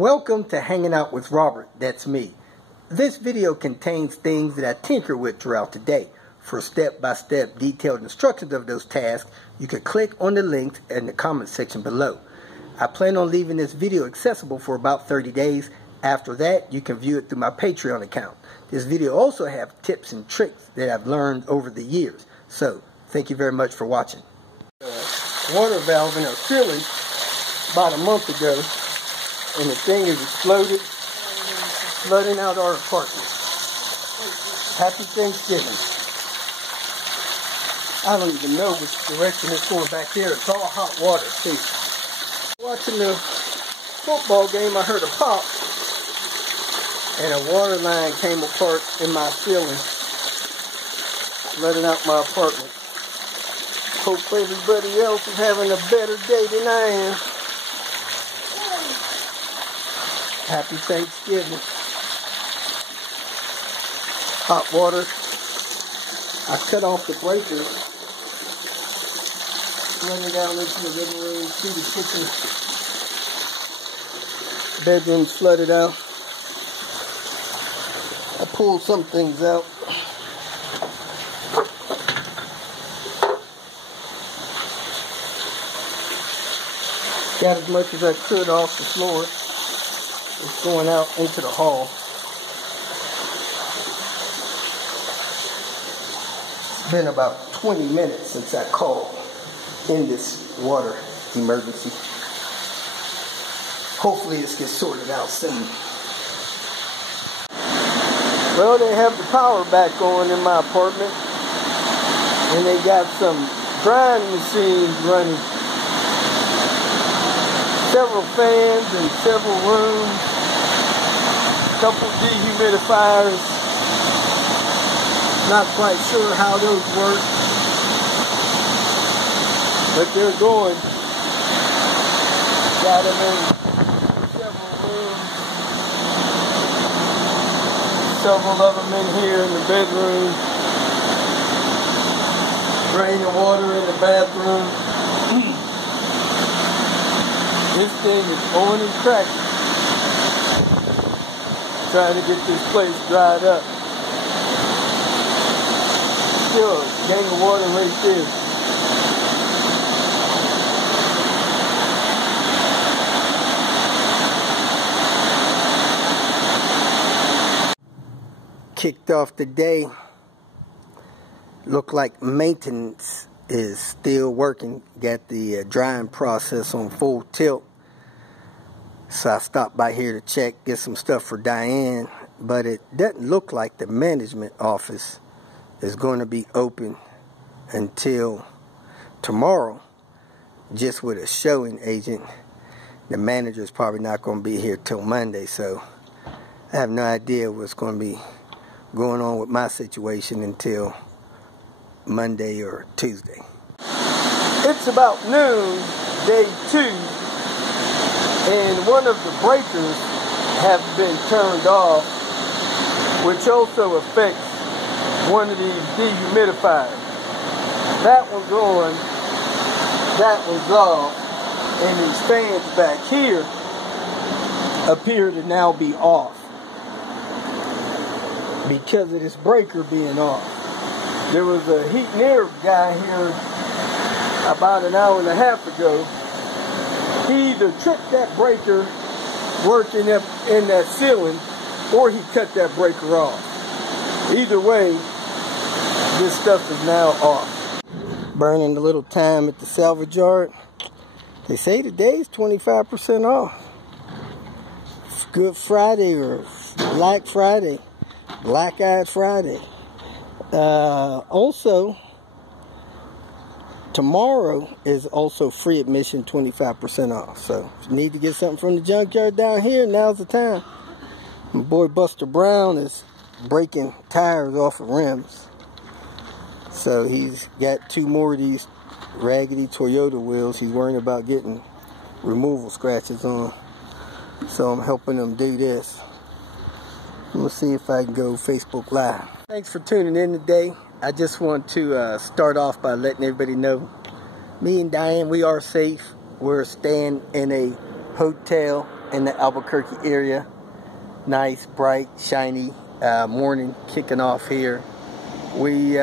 Welcome to Hanging Out with Robert, that's me. This video contains things that I tinker with throughout the day. For step-by-step detailed instructions of those tasks, you can click on the links in the comment section below. I plan on leaving this video accessible for about 30 days. After that, you can view it through my Patreon account. This video also has tips and tricks that I've learned over the years. So, thank you very much for watching. Water valve in our ceiling about a month ago, and the thing is exploded, flooding out our apartment. Happy Thanksgiving. I don't even know which direction it's going back there. It's all hot water, too. Watching the football game, I heard a pop, and a water line came apart in my ceiling, flooding out my apartment. Hope everybody else is having a better day than I am. Happy Thanksgiving. Hot water. I cut off the breaker. Running down into the living room, to the kitchen. Bedroom's flooded out. I pulled some things out. Got as much as I could off the floor. It's going out into the hall. It's been about 20 minutes since I called in this water emergency. Hopefully this gets sorted out soon. Well, they have the power back on in my apartment, and they got some drying machines running. Several fans in several rooms, couple dehumidifiers. Not quite sure how those work, but they're going. Got them in several rooms, several of them in here in the bedroom, draining water in the bathroom. This thing is on and cracking. Trying to get this place dried up. Still a gang of water right there. Kicked off the day. Look like maintenance is still working. Got the drying process on full tilt. So I stopped by here to check, get some stuff for Diane, but it doesn't look like the management office is going to be open until tomorrow, just with a showing agent. The manager is probably not going to be here till Monday, so I have no idea what's going to be going on with my situation until Monday or Tuesday. It's about noon, day 2. And one of the breakers have been turned off, which also affects one of these dehumidifiers. That one's on, that one's off, and these fans back here appear to now be off because of this breaker being off. There was a heat and air guy here about an hour and a half ago. He either tripped that breaker working up in that ceiling, or he cut that breaker off. Either way, this stuff is now off. Burning a little time at the salvage yard. They say today's 25% off. It's Good Friday or Black Friday. Black-eyed Friday. Also, tomorrow is also free admission, 25% off. So if you need to get something from the junkyard down here, now's the time. My boy Buster Brown is breaking tires off of rims. So he's got 2 more of these raggedy Toyota wheels he's worrying about getting removal scratches on. So I'm helping him do this. I'm going to see if I can go Facebook Live. Thanks for tuning in today. I just want to start off by letting everybody know, me and Diane, we are safe. We're staying in a hotel in the Albuquerque area. Nice, bright, shiny morning kicking off here. We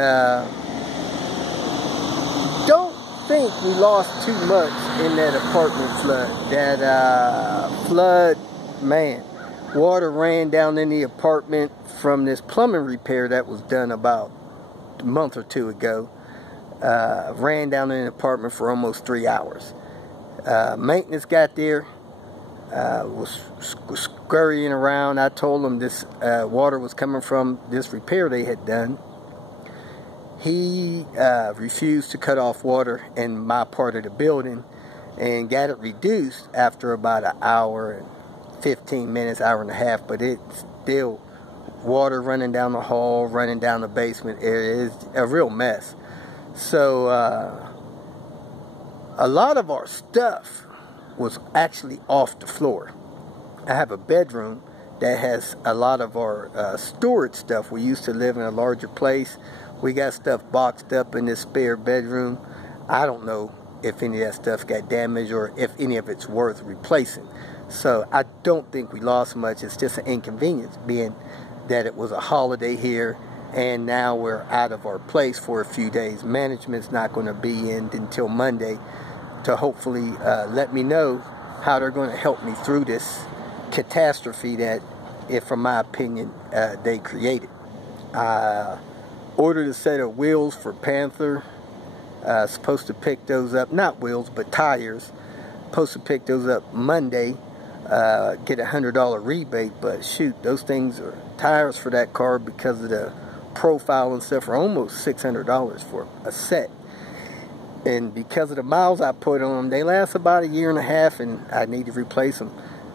don't think we lost too much in that apartment flood. That flood, man, water ran down in the apartment from this plumbing repair that was done about a month or two ago. Ran down in the apartment for almost 3 hours. Maintenance got there, was scurrying around. I told them this water was coming from this repair they had done. He refused to cut off water in my part of the building and got it reduced after about an hour and 15 minutes, hour and a half, but it's still water running down the hall, running down the basement area. It's a real mess. So a lot of our stuff was actually off the floor. I have a bedroom that has a lot of our storage stuff. We used to live in a larger place. We got stuff boxed up in this spare bedroom. I don't know if any of that stuff got damaged or if any of it's worth replacing. So I don't think we lost much. It's just an inconvenience, being that it was a holiday here and now we're out of our place for a few days. Management's not going to be in until Monday to hopefully let me know how they're going to help me through this catastrophe that, from my opinion, they created. Ordered a set of wheels for Panther. Supposed to pick those up, not wheels, but tires. Supposed to pick those up Monday. Get a $100 rebate, but shoot, those things are tires for that car because of the profile and stuff are almost $600 for a set. And because of the miles I put on them, they last about 1.5 years, and I need to replace them.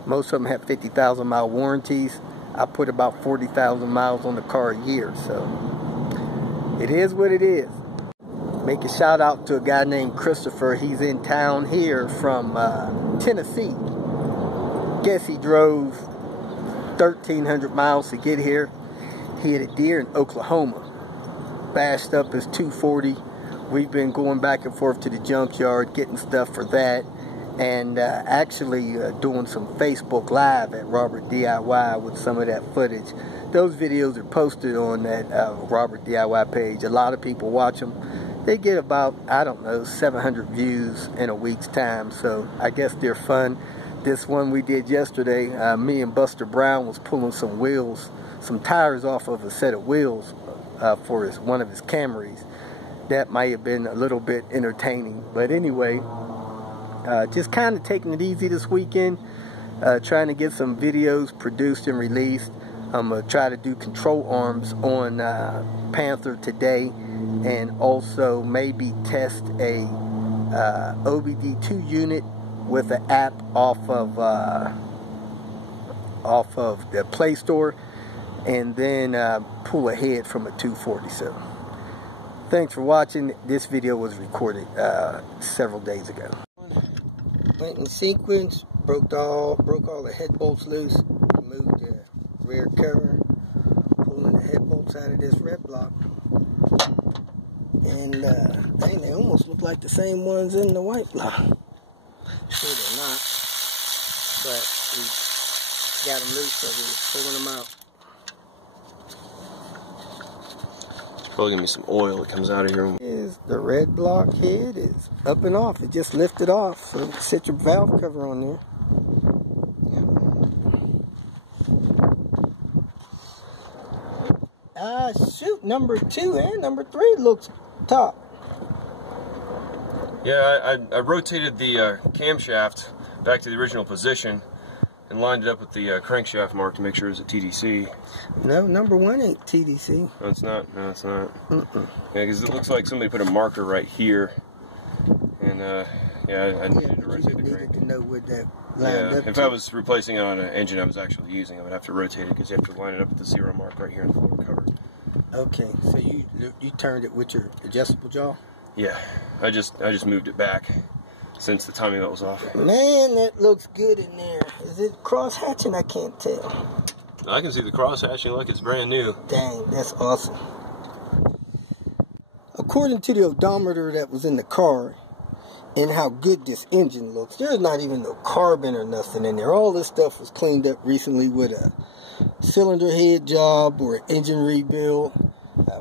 Most of them have 50,000 mile warranties. I put about 40,000 miles on the car a year, so it is what it is. Make a shout out to a guy named Christopher. He's in town here from Tennessee. Guess he drove 1,300 miles to get here. He had a deer in Oklahoma. Bashed up his 240. We've been going back and forth to the junkyard, getting stuff for that, and actually doing some Facebook Live at Robert DIY with some of that footage. Those videos are posted on that Robert DIY page. A lot of people watch them. They get about, I don't know, 700 views in a week's time, so I guess they're fun. This one we did yesterday, me and Buster Brown was pulling some wheels, some tires off of a set of wheels for one of his Camrys. That might have been a little bit entertaining, but anyway, just kind of taking it easy this weekend, trying to get some videos produced and released. I'm going to try to do control arms on Panther today, and also maybe test a OBD2 unit with an app off of the Play Store, and then pull a head from a 247. Thanks for watching. This video was recorded several days ago. Went in sequence, broke all the head bolts loose, removed the rear cover, pulling the head bolts out of this red block. And dang, they almost look like the same ones in the white block. Sure they're not, but we got them loose, so we're pulling them out. Probably gonna be some oil that comes out of here. Is the red block head is up and off. It just lifted off, so set your valve cover on there. Shoot, number 2 and number 3 looks top. Yeah, I rotated the camshaft back to the original position and lined it up with the crankshaft mark to make sure it was a TDC. No, number 1 ain't TDC. No, it's not. No, it's not. Yeah, because it looks like somebody put a marker right here. And, yeah, I needed to rotate the crank. To know where that lined up if I was replacing it on an engine I was actually using, I would have to rotate it because you have to line it up with the 0 mark right here in the floor cover. Okay, so you turned it with your adjustable jaw? Yeah, I just moved it back since the timing belt was off. Man, that looks good in there. Is it cross hatching? I can't tell. I can see the cross hatching like it's brand new. Dang, that's awesome. According to the odometer that was in the car, and how good this engine looks. There's not even no carbon or nothing in there. All this stuff was cleaned up recently with a cylinder head job or an engine rebuild.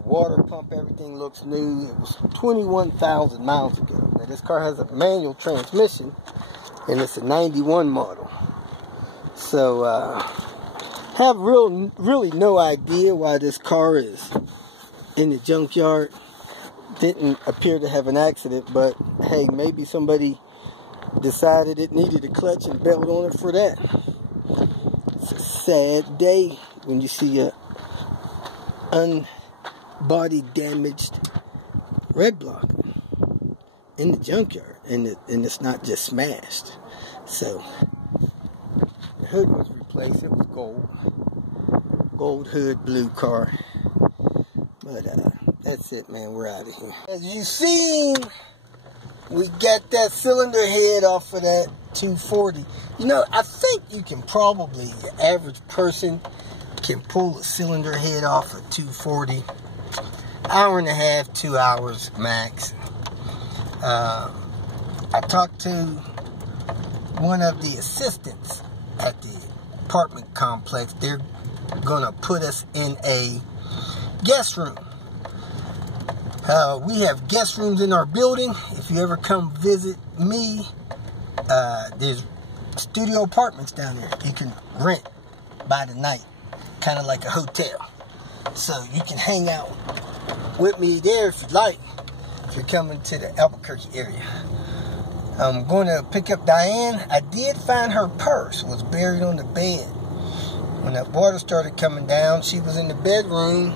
Water pump, everything looks new. It was 21,000 miles ago. Now this car has a manual transmission, and it's a 91 model. So have really no idea why this car is in the junkyard. Didn't appear to have an accident, but hey, maybe somebody decided it needed a clutch and belt on it for that. It's a sad day when you see a body damaged red block in the junkyard, and it's not just smashed. So the hood was replaced. It was gold hood, blue car. But that's it, man. We're out of here. As you seen, we got that cylinder head off of that 240. You know, I think you can probably, the average person can pull a cylinder head off a 240. Hour and a half, 2 hours max. I talked to one of the assistants at the apartment complex. They're gonna put us in a guest room. We have guest rooms in our building. If you ever come visit me, there's studio apartments down there you can rent by the night, kind of like a hotel. So you can hang out with me there if you'd like, if you're coming to the Albuquerque area. I'm going to pick up Diane. I did find her purse. It was buried on the bed. When that water started coming down, she was in the bedroom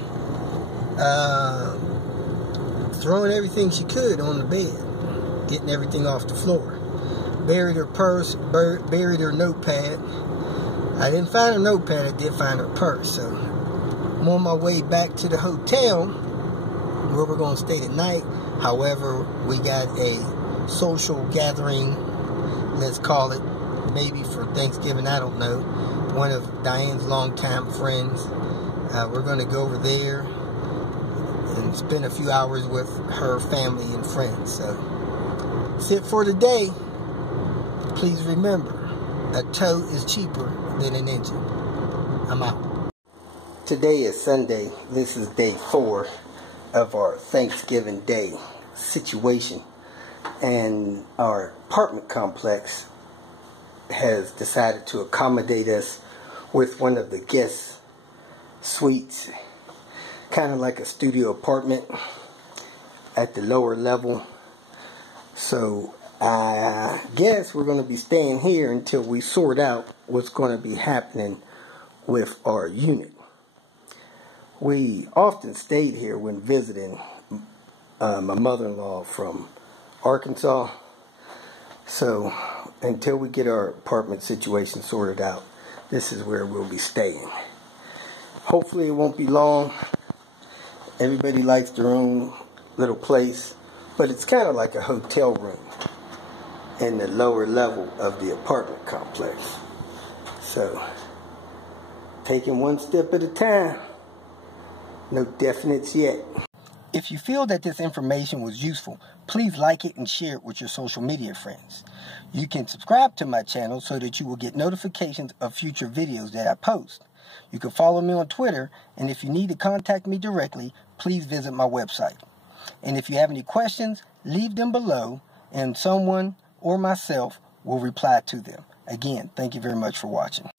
throwing everything she could on the bed, getting everything off the floor. Buried her purse, buried her notepad. I didn't find her notepad, I did find her purse. So I'm on my way back to the hotel where we're going to stay tonight. However, we got a social gathering, let's call it, maybe for Thanksgiving, I don't know. One of Diane's longtime friends. We're going to go over there and spend a few hours with her family and friends. So that's it for today. Please remember, a tow is cheaper than an engine. I'm out. Today is Sunday. This is day 4 of our Thanksgiving Day situation. And our apartment complex has decided to accommodate us with one of the guest suites, kind of like a studio apartment at the lower level. So I guess we're going to be staying here until we sort out what's going to be happening with our unit. We often stayed here when visiting my mother-in-law from Arkansas. So until we get our apartment situation sorted out, this is where we'll be staying. Hopefully it won't be long. Everybody likes their own little place, but it's kind of like a hotel room in the lower level of the apartment complex. So taking one step at a time. No definites yet. If you feel that this information was useful, please like it and share it with your social media friends. You can subscribe to my channel so that you will get notifications of future videos that I post. You can follow me on Twitter, and if you need to contact me directly, please visit my website. And if you have any questions, leave them below, and someone or myself will reply to them. Again, thank you very much for watching.